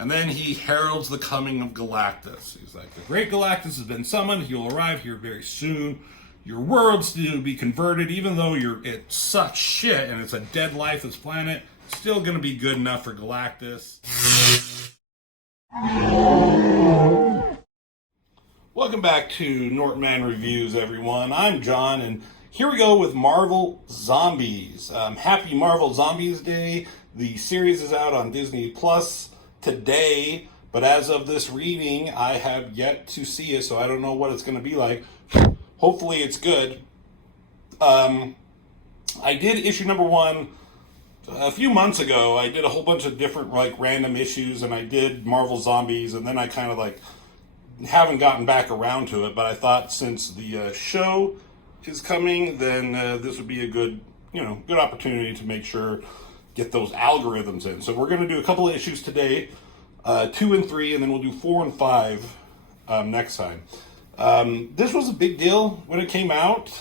And then he heralds the coming of Galactus. He's like, the great Galactus has been summoned. He will arrive here very soon. Your world's to be converted, even though it sucks shit and it's a dead lifeless planet. It's still going to be good enough for Galactus. Welcome back to Nortman Reviews, everyone. I'm John, and here we go with Marvel Zombies. Happy Marvel Zombies Day. The series is out on Disney Plus today, but as of this reading, I have yet to see it, so I don't know what it's going to be like. Hopefully it's good. I did issue number 1 a few months ago. I did a whole bunch of different random issues, and I did Marvel Zombies, and then I kind of haven't gotten back around to it, but I thought since the show is coming, then this would be a good opportunity to make sure get those algorithms in. So we're going to do a couple of issues today, 2 and 3, and then we'll do 4 and 5 next time. This was a big deal when it came out.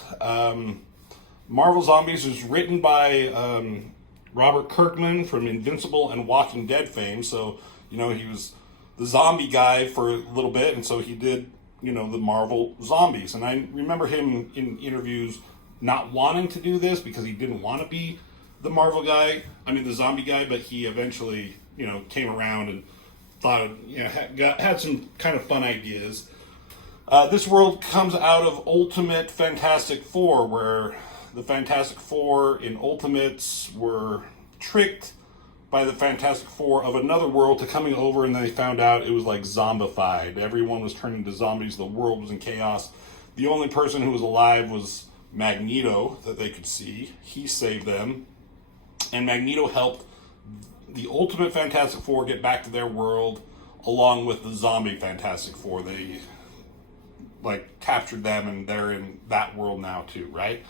Marvel Zombies was written by Robert Kirkman from Invincible and Walking Dead fame. So, he was the zombie guy for a little bit, and so he did, the Marvel Zombies. And I remember him in interviews not wanting to do this because he didn't want to be the Marvel guy, the zombie guy, but he eventually, came around and thought, had some kind of fun ideas. This world comes out of Ultimate Fantastic Four, where the Fantastic Four in Ultimates were tricked by the Fantastic Four of another world to coming over, and they found out it was zombified. Everyone was turning into zombies. The world was in chaos. The only person who was alive was Magneto that they could see. He saved them. And Magneto helped the Ultimate Fantastic Four get back to their world, along with the zombie Fantastic Four. They captured them, and they're in that world now too, right?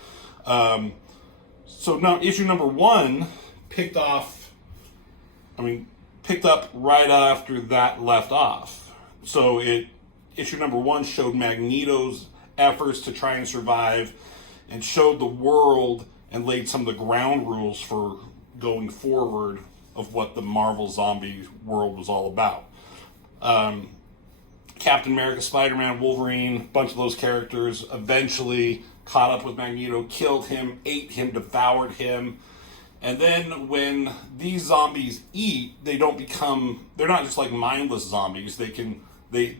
So now issue number 1 picked up right after that left off. So issue number 1 showed Magneto's efforts to try and survive, and showed the world and laid some of the ground rules for going forward of what the Marvel zombie world was all about. Captain America, Spider-Man, Wolverine, a bunch of those characters eventually caught up with Magneto, killed him, ate him, devoured him. And then when these zombies eat, they're not just mindless zombies. They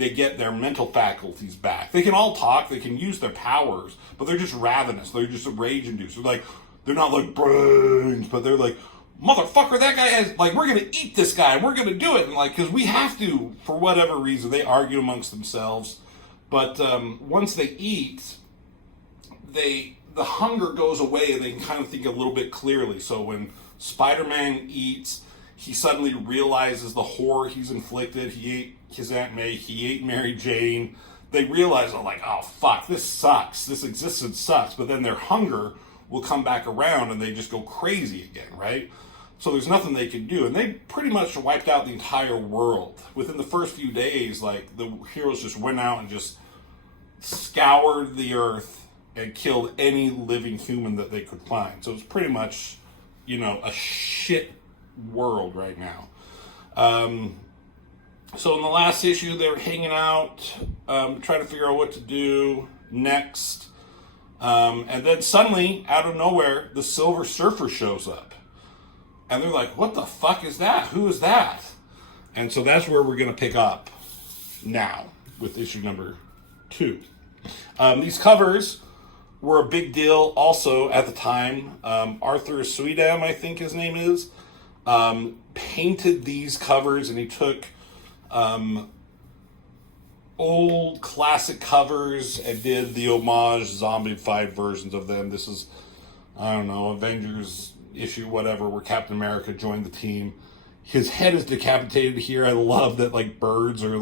get their mental faculties back. They can all talk, they can use their powers, but they're just ravenous. They're just a rage inducer. They're not brains, but they're motherfucker, that guy has, we're gonna eat this guy, and we're gonna do it, and because we have to, for whatever reason. They argue amongst themselves, but once they eat, the hunger goes away, and they can kind of think a little bit clearly. So when Spider-Man eats, he suddenly realizes the horror he's inflicted. He ate his Aunt May, he ate Mary Jane. They realize, oh fuck, this sucks, this existence sucks, but then their hunger will come back around, and they just go crazy again, right? So there's nothing they can do, and they pretty much wiped out the entire world. Within the first few days, the heroes just went out and just scoured the earth and killed any living human that they could find. So it's pretty much, a shit world right now. So in the last issue, they were hanging out, trying to figure out what to do next. And then suddenly, out of nowhere, the Silver Surfer shows up. And they're like, what the fuck is that? Who is that? And so that's where we're going to pick up now with issue number 2. These covers were a big deal also at the time. Arthur Suidam, I think his name is, painted these covers, and he took old classic covers and did the homage zombified versions of them. This is, Avengers issue whatever, where Captain America joined the team. His head is decapitated here. I love that birds are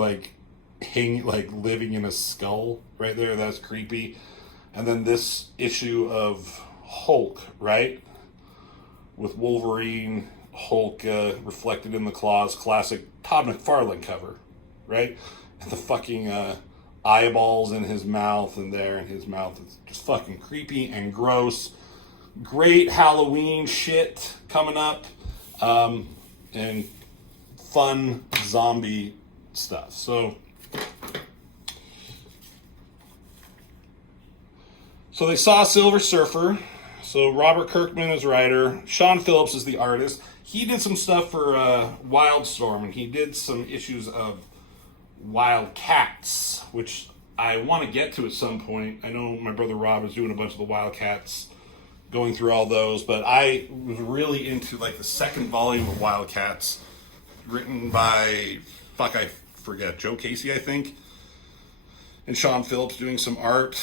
hanging, living in a skull right there. That's creepy. And then this issue of Hulk, right, with Wolverine, Hulk reflected in the claws, classic Todd McFarlane cover, right? And the fucking eyeballs in his mouth, and there in his mouth, it's just fucking creepy and gross. Great Halloween shit coming up. And fun zombie stuff. So they saw Silver Surfer. So Robert Kirkman is writer. Sean Phillips is the artist. He did some stuff for Wildstorm, and he did some issues of Wild Cats, which I want to get to at some point. I know my brother Rob is doing a bunch of the Wildcats, going through all those, but I was really into like the second volume of Wildcats, written by, I forget, Joe Casey, I think, and Sean Phillips doing some art.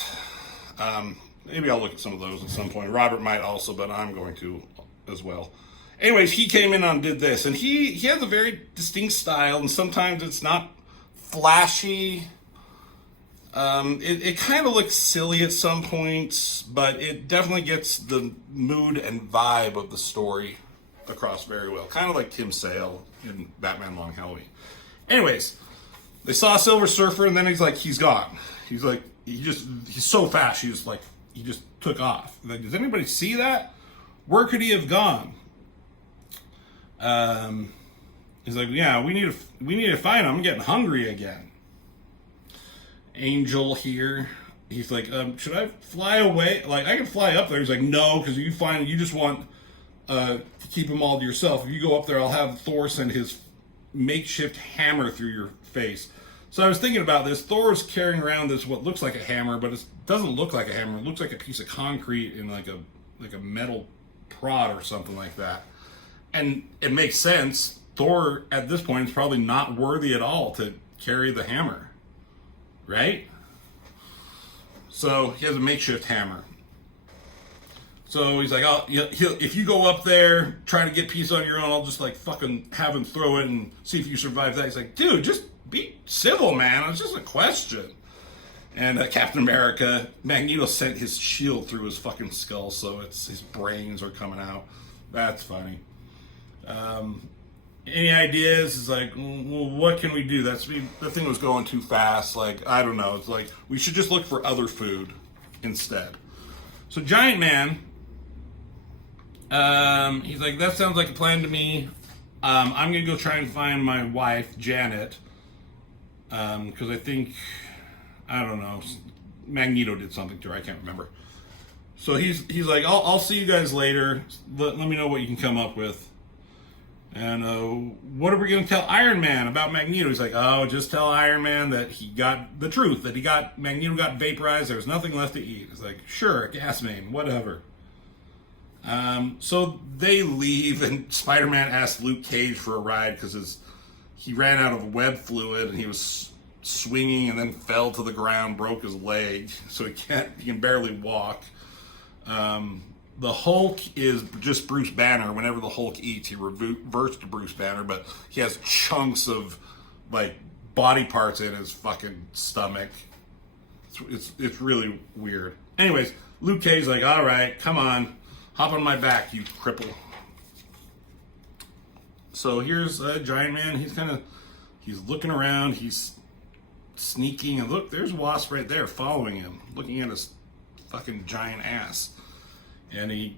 Maybe I'll look at some of those at some point. Robert might also, but I'm going to as well. Anyways, he came in and did this, and he has a very distinct style, and sometimes it's not flashy. It kind of looks silly at some points, but it definitely gets the mood and vibe of the story across very well. Kind of like Tim Sale in Batman Long Halloween. Anyways, they saw Silver Surfer, and then he's gone. He's so fast, he just took off. Like, does anybody see that? Where could he have gone? He's like, yeah, we need to find him. I'm getting hungry again. Angel here. He's like, should I fly away? Like, I can fly up there. He's like, no, because you just want to keep them all to yourself. If you go up there, I'll have Thor send his makeshift hammer through your face. So I was thinking about this. Thor's carrying around this what looks like a hammer, but it doesn't look like a hammer. It looks like a piece of concrete in like a metal prod or something like that. And it makes sense. Thor at this point is probably not worthy at all to carry the hammer, right? So he has a makeshift hammer. So he's like, if you go up there, try to get peace on your own, I'll just like fucking have him throw it and see if you survive that. He's like, dude, just be civil, man. It's just a question. And Captain America, Magneto sent his shield through his fucking skull, so his brains are coming out. That's funny. Any ideas? It's like, well, what can we do? The thing was going too fast. Like, I don't know. It's like, we should just look for other food instead. So Giant Man, he's like, that sounds like a plan to me. I'm going to go try and find my wife, Janet. Because I think, I don't know, Magneto did something to her. I can't remember. So he's like, I'll see you guys later. Let me know what you can come up with. And what are we going to tell Iron Man about Magneto? He's like, oh, just tell Iron Man that he got the truth, that Magneto got vaporized, there was nothing left to eat. It's like, sure, gas main, whatever. So they leave, and Spider-Man asks Luke Cage for a ride because he ran out of web fluid, and he was swinging and then fell to the ground, broke his leg, so he can barely walk. The Hulk is just Bruce Banner. Whenever the Hulk eats, he reverts to Bruce Banner, but he has chunks of like body parts in his fucking stomach. It's really weird. Anyways, Luke Cage's like, all right, come on, hop on my back, you cripple. So here's Giant Man. He's looking around. He's sneaking, and look, there's Wasp right there following him, looking at his fucking giant ass. And he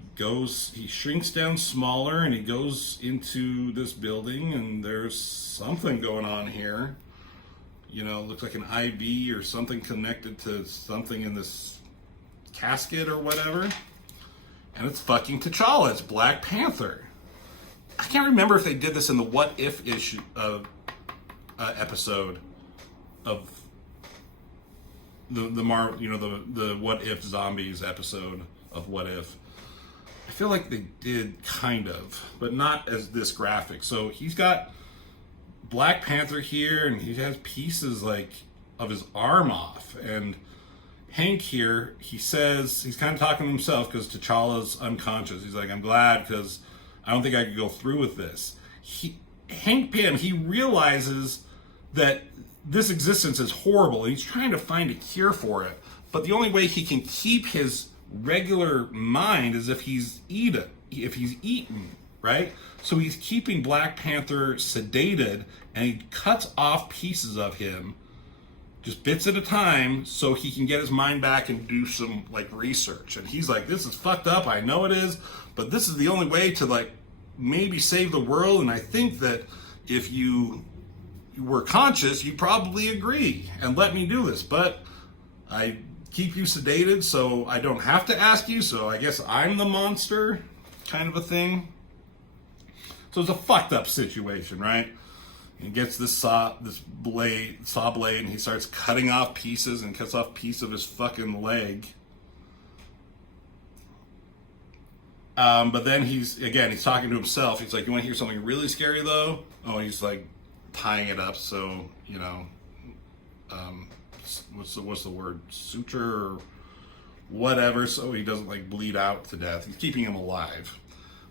shrinks down smaller, and he goes into this building, and there's something going on here. You know, looks like an IV or something connected to something in this casket or whatever. And it's fucking T'Challa. It's Black Panther. I can't remember if they did this in the What If issue of episode of the What If Zombies episode of What If. I feel like they did kind of, but not as this graphic. So he's got Black Panther here, and he has pieces like of his arm off. And Hank here, he says, he's kind of talking to himself because T'Challa's unconscious. He's like, I'm glad because I don't think I could go through with this. Hank Pym, he realizes that this existence is horrible, and he's trying to find a cure for it. But the only way he can keep his regular mind is if he's eaten, right? So he's keeping Black Panther sedated, and he cuts off pieces of him, just bits at a time, so he can get his mind back and do some like research. And he's like, this is fucked up, I know it is, but this is the only way to like maybe save the world. And I think that if you were conscious, you'd probably agree and let me do this. But I keep you sedated so I don't have to ask you, so I guess I'm the monster, kind of a thing. So it's a fucked up situation, right? He gets this saw blade, and he starts cutting off pieces and cuts off a piece of his fucking leg. But then he's talking to himself. He's like, you want to hear something really scary though? Oh, he's like tying it up so, you know, what's the word? Suture or whatever, so he doesn't like bleed out to death. He's keeping him alive.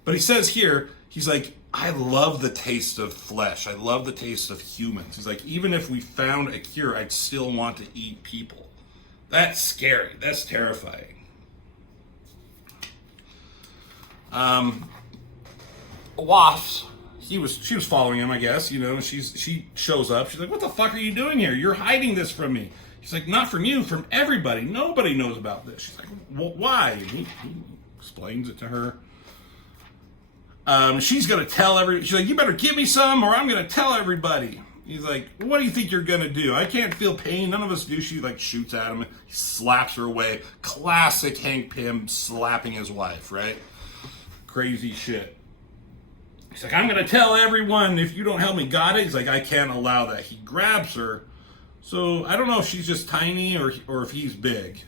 But he says here, he's like, I love the taste of flesh. I love the taste of humans. He's like, even if we found a cure, I'd still want to eat people. That's scary. That's terrifying. Wasp, she was following him, I guess. You know, she shows up. She's like, what the fuck are you doing here? You're hiding this from me. He's like, not from you, from everybody. Nobody knows about this. She's like, well, why? And he explains it to her. She's going to tell she's like, you better give me some or I'm going to tell everybody. He's like, what do you think you're going to do? I can't feel pain. None of us do. She like shoots at him. He slaps her away. Classic Hank Pym slapping his wife, right? Crazy shit. He's like, I'm going to tell everyone if you don't help me. Got it? He's like, I can't allow that. He grabs her. So I don't know if she's just tiny or if he's big.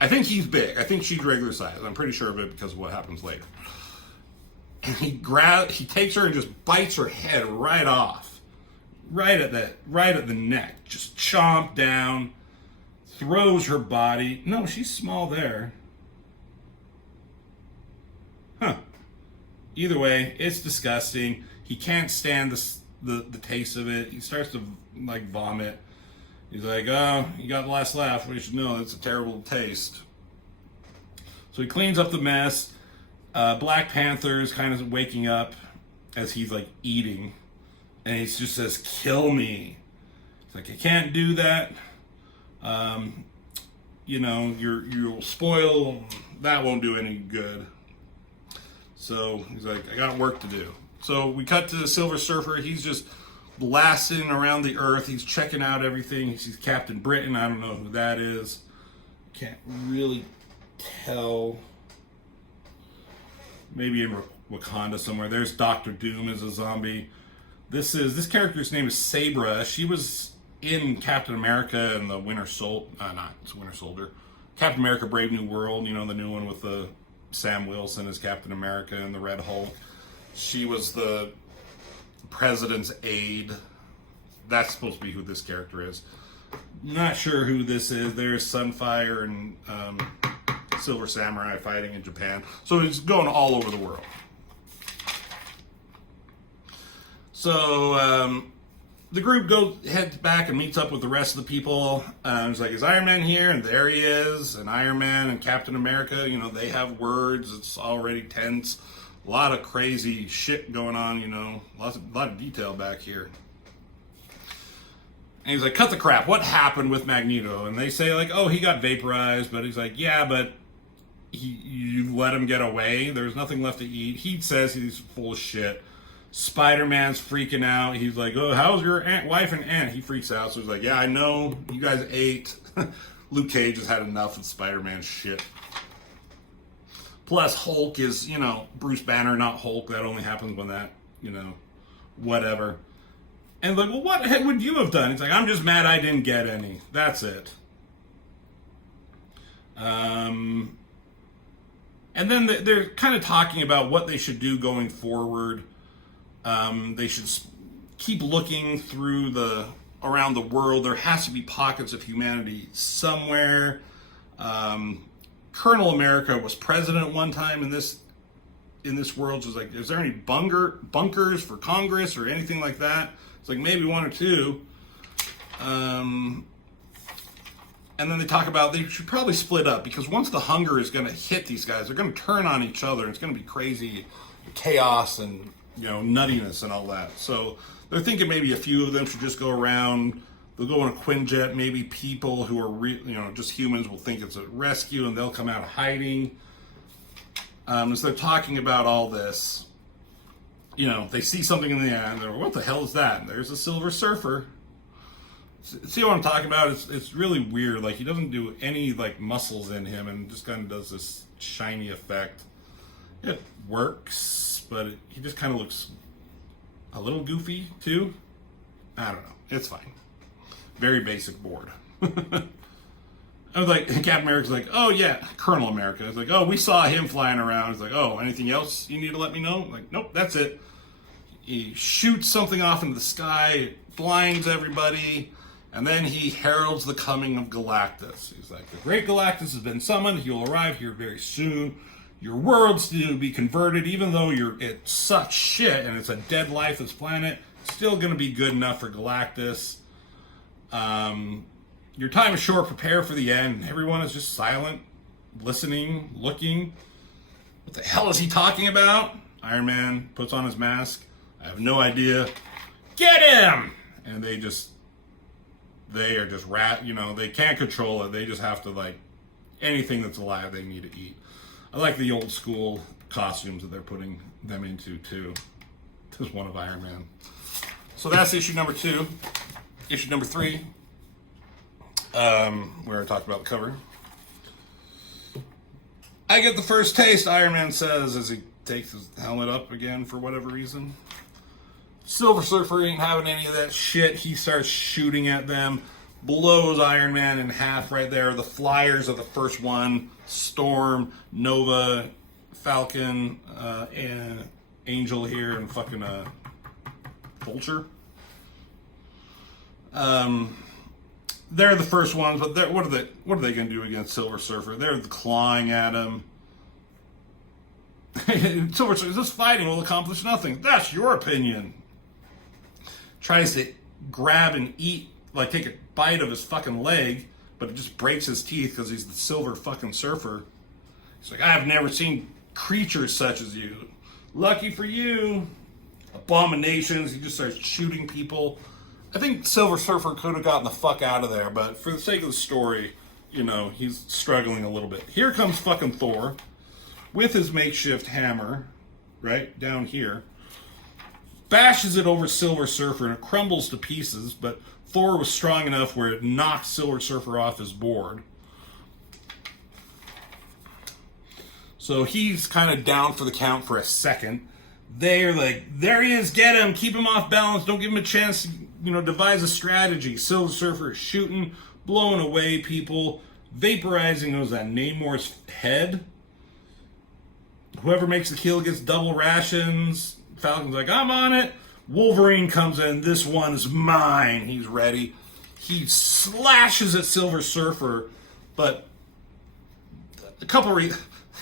I think he's big. I think she's regular size. I'm pretty sure of it because of what happens later. And he takes her and just bites her head right off. Right at the neck. Just chomp down. Throws her body. No, she's small there. Huh. Either way, it's disgusting. He can't stand the taste of it. He starts to like vomit. He's like, oh, you got the last laugh. Well, you should know it's a terrible taste. So he cleans up the mess. Black Panther is kind of waking up as he's like eating, and he just says, kill me. He's like, I can't do that. You know, you'll spoil. That won't do any good. So he's like, I got work to do. So we cut to the Silver Surfer. He's just blasting around the earth. He's checking out everything. He sees Captain Britain. I don't know who that is. Can't really tell. Maybe in Wakanda somewhere. There's Doctor Doom as a zombie. This character's name is Sabra. She was in Captain America and the Winter Soldier. Captain America: Brave New World. You know, the new one with the Sam Wilson as Captain America and the Red Hulk. She was the president's aide. That's supposed to be who this character is. Not sure who this is. There's Sunfire and Silver Samurai fighting in Japan. So it's going all over the world. So the group heads back and meets up with the rest of the people. It's like, is Iron Man here? And there he is. And Iron Man and Captain America, you know, they have words. It's already tense. A lot of crazy shit going on, you know. A lot of detail back here. And he's like, cut the crap. What happened with Magneto? And they say, like, oh, he got vaporized. But he's like, yeah, but you let him get away. There's nothing left to eat. He says he's full of shit. Spider-Man's freaking out. He's like, oh, how's your wife and aunt? He freaks out. So he's like, yeah, I know. You guys ate. Luke Cage has had enough of Spider-Man shit. Plus, Hulk is, you know, Bruce Banner, not Hulk. That only happens when that, you know, whatever. And like, well, what the heck would you have done? He's like, I'm just mad I didn't get any. That's it. And then they're kind of talking about what they should do going forward. They should keep looking around the world. There has to be pockets of humanity somewhere. Colonel America was president one time in this world. So it's like, is there any bunkers for Congress or anything like that? It's like maybe one or two. And then they talk about they should probably split up because once the hunger is going to hit these guys, they're going to turn on each other. It's going to be crazy chaos and, you know, nuttiness and all that. So they're thinking maybe a few of them should just go around. They'll go on a Quinjet. Maybe people who are, just humans will think it's a rescue and they'll come out of hiding. So they're talking about all this. they see something in the air and they're like, what the hell is that? And there's a Silver Surfer. See what I'm talking about? It's really weird. Like, he doesn't do any, like, muscles in him and just kind of does this shiny effect. It works, but he just kind of looks a little goofy, too. I don't know. It's fine. Very basic board. I was like, Captain America's like, oh, yeah, Colonel America. I was like, oh, we saw him flying around. He's like, oh, anything else you need to let me know? I'm like, nope, that's it. He shoots something off into the sky, blinds everybody, and then he heralds the coming of Galactus. He's like, the great Galactus has been summoned. He will arrive here very soon. Your world's to be converted, even though it's such shit and it's a dead, lifeless planet. It's still going to be good enough for Galactus. Your time is short. Prepare for the end. Everyone is just silent, listening, looking. What the hell is he talking about? Iron Man puts on his mask. I have no idea. Get him! And they are just they can't control it. They just have to, like, anything that's alive they need to eat. I like the old school costumes that they're putting them into, too. There's one of Iron Man. So that's issue number 2. Issue number 3, where I talked about the cover. I get the first taste, Iron Man says, as he takes his helmet up again for whatever reason. Silver Surfer ain't having any of that shit. He starts shooting at them, blows Iron Man in half right there. The flyers of the first one, Storm, Nova, Falcon, and Angel here, and fucking Vulture. They're the first ones, but what are they going to do against Silver Surfer? They're clawing at him. Silver Surfer, this fighting will accomplish nothing. That's your opinion. Tries to grab and eat, like take a bite of his fucking leg, but it just breaks his teeth because he's the Silver fucking Surfer. He's like, I have never seen creatures such as you. Lucky for you. Abominations. He just starts shooting people. I think Silver Surfer could have gotten the fuck out of there, but for the sake of the story, he's struggling a little bit. Here comes fucking Thor with his makeshift hammer, right down here. Bashes it over Silver Surfer and it crumbles to pieces, but Thor was strong enough where it knocked Silver Surfer off his board. So he's kind of down for the count for a second. They're like, there he is, get him, keep him off balance, don't give him a chance to, devise a strategy. Silver Surfer is shooting, blowing away people, vaporizing Namor's head. Whoever makes the kill gets double rations. Falcon's like, I'm on it. Wolverine comes in. This one's mine. He's ready. He slashes at Silver Surfer, but a couple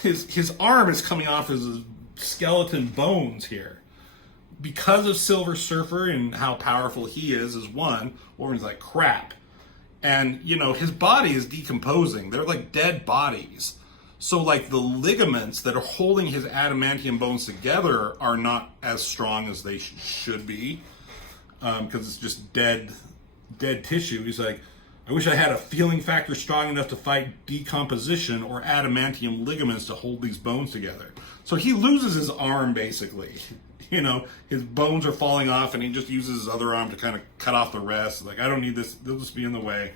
his arm is coming off his skeleton bones here. Because of Silver Surfer and how powerful he is one, Wolverine's like, crap. And, his body is decomposing. They're like dead bodies. So, like, the ligaments that are holding his adamantium bones together are not as strong as they should be, because it's just dead tissue. He's like, I wish I had a feeling factor strong enough to fight decomposition or adamantium ligaments to hold these bones together. So he loses his arm, basically. His bones are falling off, and he just uses his other arm to kind of cut off the rest. Like, I don't need this. They'll just be in the way.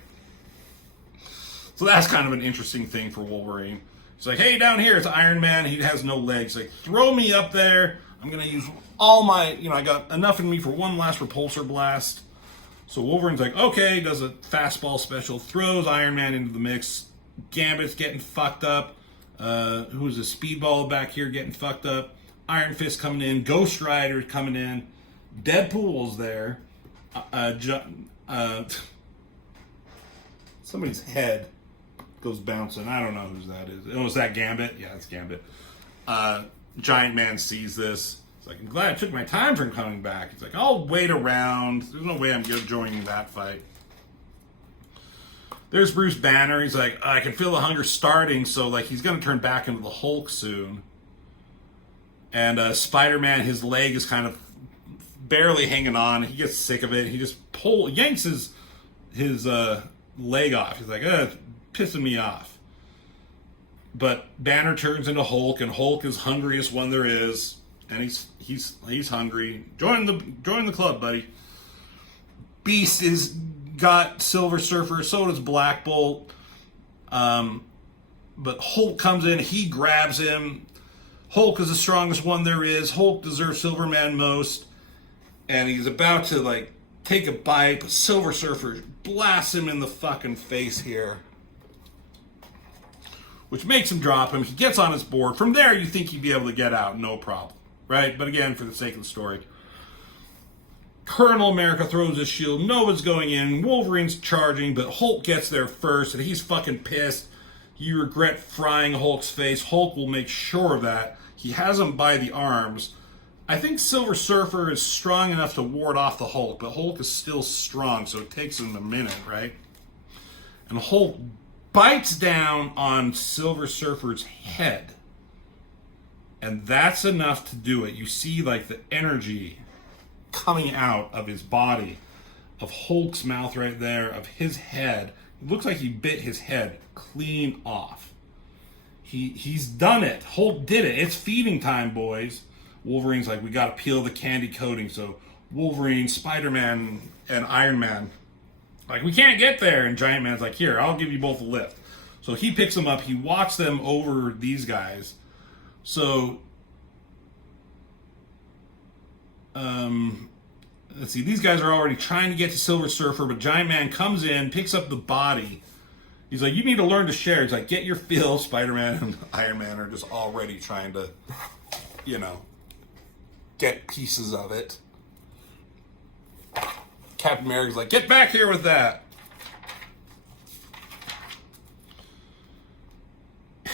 So that's kind of an interesting thing for Wolverine. He's like, hey, down here, it's Iron Man. He has no legs. He's like, throw me up there. I'm going to use all my, I got enough in me for one last repulsor blast. So Wolverine's like, okay, does a fastball special, throws Iron Man into the mix. Gambit's getting fucked up. Who's a speedball back here getting fucked up. Iron Fist coming in. Ghost Rider coming in. Deadpool's there. Somebody's head goes bouncing. I don't know who that is. Oh, is that Gambit? Yeah, it's Gambit. Giant Man sees this. He's like, I'm glad I took my time for coming back. He's like, I'll wait around. There's no way I'm joining that fight. There's Bruce Banner. He's like, I can feel the hunger starting, so like he's going to turn back into the Hulk soon. And Spider-Man, his leg is kind of barely hanging on. He gets sick of it. He just yanks his leg off. He's like, it's pissing me off. But Banner turns into Hulk, and Hulk is hungriest one there is. and he's hungry. Join the club, buddy. Beast is got Silver Surfer, so does Black Bolt. But Hulk comes in, he grabs him. Hulk is the strongest one there is. Hulk deserves Silverman most. And he's about to, like, take a bite, but Silver Surfer blasts him in the fucking face here. Which makes him drop him. He gets on his board. From there, you think he'd be able to get out, no problem. Right? But again, for the sake of the story. Colonel America throws his shield. Nova's going in. Wolverine's charging, but Hulk gets there first, and he's fucking pissed. You regret frying Hulk's face. Hulk will make sure of that. He has him by the arms. I think Silver Surfer is strong enough to ward off the Hulk, but Hulk is still strong, so it takes him a minute, right? And Hulk bites down on Silver Surfer's head. And that's enough to do it. You see, like, the energy coming out of his body, of Hulk's mouth right there, of his head. It looks like he bit his head clean off. He's done it. Hulk did it. It's feeding time, boys. Wolverine's like, we gotta peel the candy coating. So Wolverine, Spider-Man, and Iron Man, like, we can't get there. And Giant Man's like, here, I'll give you both a lift. So he picks them up. He walks them over these guys. So, let's see. These guys are already trying to get to Silver Surfer, but Giant Man comes in, picks up the body. He's like, you need to learn to share. He's like, get your fill. Spider-Man and Iron Man are just already trying to, get pieces of it. Captain America's like, get back here with that.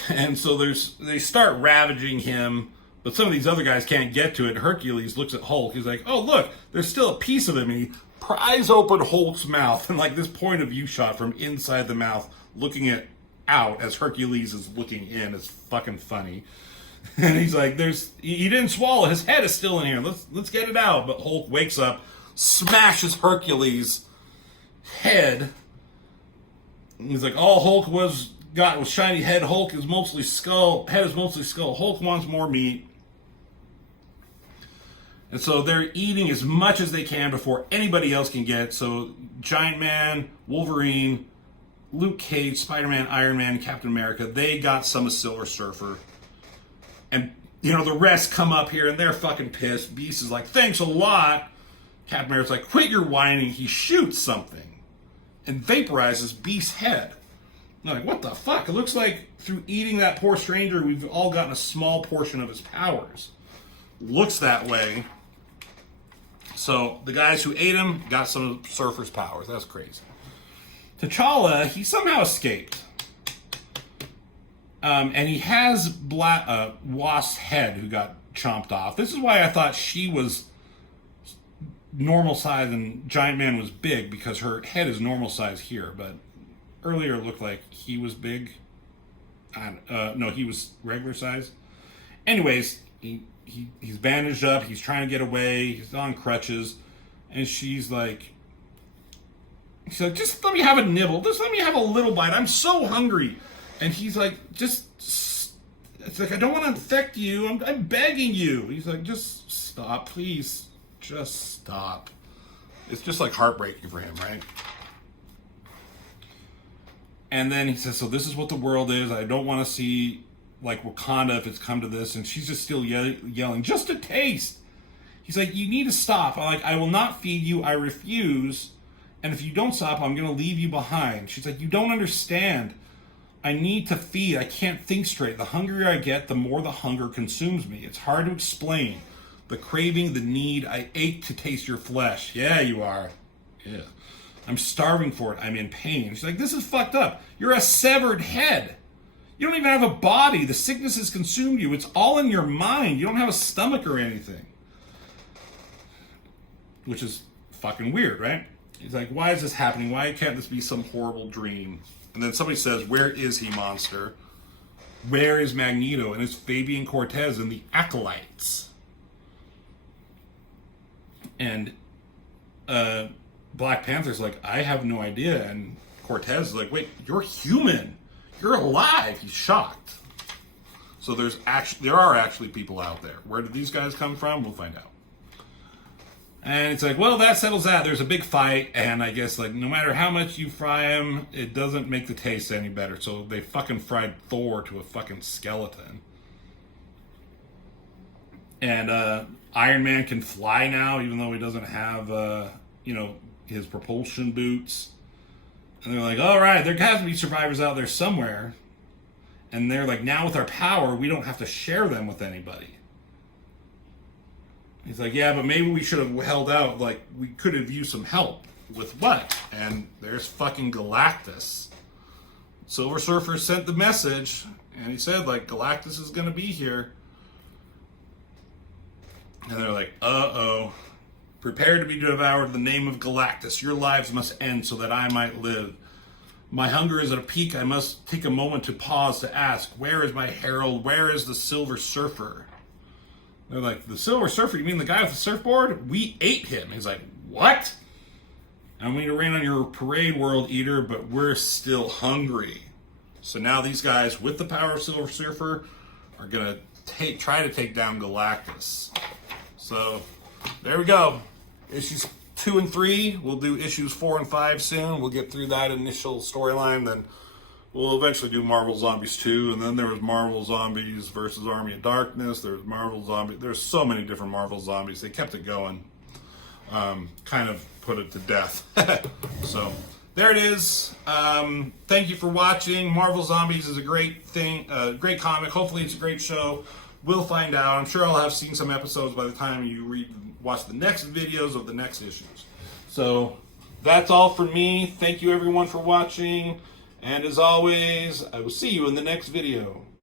And so they start ravaging him, but some of these other guys can't get to it. Hercules looks at Hulk. He's like, oh, look, there's still a piece of him. And he pries open Hulk's mouth, and like this point of view shot from inside the mouth, looking out as Hercules is looking in, is fucking funny. And he's like, he didn't swallow. His head is still in here. Let's get it out. But Hulk wakes up, smashes Hercules' head. And he's like, all Hulk got was shiny head. Hulk is mostly skull. Head is mostly skull. Hulk wants more meat. And so they're eating as much as they can before anybody else can get. So Giant Man, Wolverine, Luke Cage, Spider-Man, Iron Man, Captain America, they got some of Silver Surfer. And, the rest come up here and they're fucking pissed. Beast is like, thanks a lot. Captain America's like, quit your whining. He shoots something and vaporizes Beast's head. And I'm like, what the fuck? It looks like through eating that poor stranger, we've all gotten a small portion of his powers. Looks that way. So the guys who ate him got some of Surfer's powers. That's crazy. T'Challa, he somehow escaped. And he has Wasp's head who got chomped off. This is why I thought she was normal size and Giant Man was big, because her head is normal size here. But earlier it looked like he was big. No, he was regular size. Anyways, he's bandaged up. He's trying to get away. He's on crutches. And she's like, just let me have a nibble. Just let me have a little bite. I'm so hungry. And he's like, it's like, I don't want to infect you. I'm begging you. He's like, just stop, please. Just stop. It's just like heartbreaking for him, right? And then he says, so this is what the world is. I don't want to see like Wakanda if it's come to this. And she's just still yelling, just a taste. He's like, you need to stop. I'm like, I will not feed you. I refuse. And if you don't stop, I'm going to leave you behind. She's like, you don't understand. I need to feed. I can't think straight. The hungrier I get, the more the hunger consumes me. It's hard to explain. The craving, the need. I ache to taste your flesh. Yeah, you are. Yeah. I'm starving for it. I'm in pain. She's like, this is fucked up. You're a severed head. You don't even have a body. The sickness has consumed you. It's all in your mind. You don't have a stomach or anything. Which is fucking weird, right? He's like, why is this happening? Why can't this be some horrible dream? And then somebody says, where is he, monster? Where is Magneto? And it's Fabian Cortez and the Acolytes. And Black Panther's like, I have no idea. And Cortez is like, wait, you're human. You're alive. He's shocked. So there are actually people out there. Where did these guys come from? We'll find out. And it's like, well, that settles that. There's a big fight, and I guess, like, no matter how much you fry him, it doesn't make the taste any better. So they fucking fried Thor to a fucking skeleton. And Iron Man can fly now, even though he doesn't have, his propulsion boots. And they're like, all right, there has to be survivors out there somewhere. And they're like, now with our power, we don't have to share them with anybody. He's like, yeah, but maybe we should have held out. Like, we could have used some help. With what? And there's fucking Galactus. Silver Surfer sent the message, and he said, like, Galactus is going to be here. And they're like, uh-oh. Prepare to be devoured in the name of Galactus. Your lives must end so that I might live. My hunger is at a peak. I must take a moment to pause to ask, where is my herald? Where is the Silver Surfer? They're like, the Silver Surfer? You mean the guy with the surfboard? We ate him. He's like, what? I don't mean to rain on your parade, World Eater, but we're still hungry. So now these guys, with the power of Silver Surfer, are going to try to take down Galactus. So, there we go. Issues 2 and 3. We'll do issues 4 and 5 soon. We'll get through that initial storyline, then we'll eventually do Marvel Zombies 2, and then there was Marvel Zombies versus Army of Darkness. There's Marvel Zombies. There's so many different Marvel Zombies. They kept it going. Kind of put it to death. So, there it is. Thank you for watching. Marvel Zombies is a great thing, great comic. Hopefully it's a great show. We'll find out. I'm sure I'll have seen some episodes by the time you watch the next videos of the next issues. So, that's all for me. Thank you everyone for watching. And as always, I will see you in the next video.